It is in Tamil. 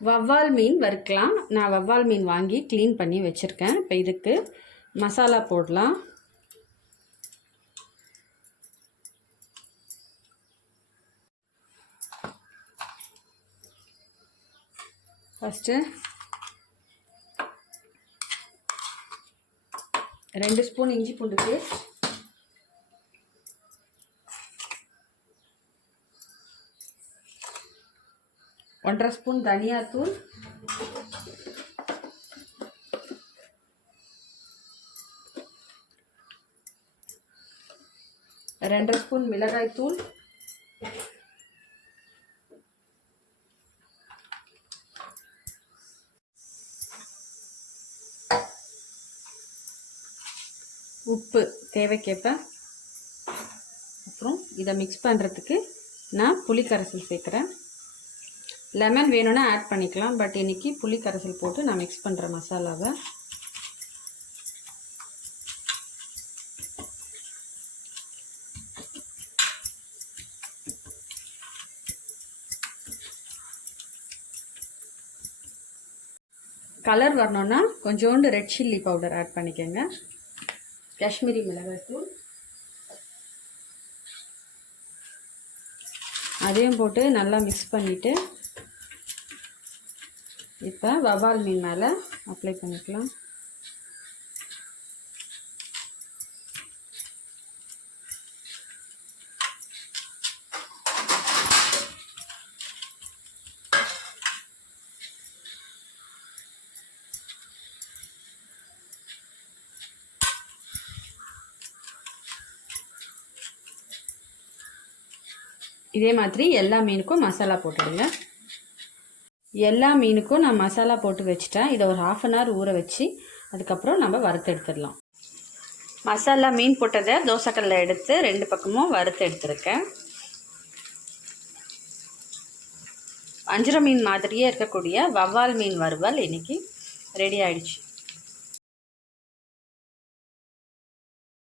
வவ்வால் மீன் வறுக்கலாம். நான் வவ்வால் மீன் வாங்கி க்ளீன் பண்ணி வச்சுருக்கேன். இப்போ இதுக்கு மசாலா போடலாம். ஃபஸ்ட்டு ரெண்டு ஸ்பூன் இஞ்சி பூண்டு பேஸ்ட் ஒன்றரை ஸ்பூன் தனியாத்தூள் ரெண்டரை ஸ்பூன் மிளகாய் தூள். உப்பு தேவைக்கேற்ப. அப்புறம் இதை மிக்ஸ் பண்ணுறதுக்கு நான் புளி கரைசல் சேர்க்குறேன். லெமன் வேணும்னா ஆட் பண்ணிக்கலாம் பட் இன்றைக்கி புளி கரைசல் போட்டு நான் மிக்ஸ் பண்ணுற மசாலாவை. கலர் வரணுன்னா கொஞ்சோண்டு ரெட் சில்லி பவுடர் ஆட் பண்ணிக்கோங்க. காஷ்மீரி மிளகாய்த்தூள் அதையும் போட்டு நல்லா மிக்ஸ் பண்ணிவிட்டு இப்போ வவால் மீன் மேலே அப்ளை பண்ணிக்கலாம். இதே மாதிரி எல்லா மீனுக்கும் மசாலா போட்டுடுங்க. எல்லா மீனுக்கும் நான் மசாலா போட்டு வச்சுட்டேன். இதை ஒரு ஹாஃப் அன் ஹவர் ஊற வச்சு அதுக்கப்புறம் நம்ம வறுத்து எடுத்துடலாம். மசாலா மீன் போட்டதை தோசைக்கல்ல எடுத்து ரெண்டு பக்கமும் வறுத்து எடுத்துருக்கேன். வஞ்சிர மீன் மாதிரியே இருக்கக்கூடிய வவ்வால் மீன் வறுவல் இன்றைக்கி ரெடி ஆயிடுச்சு.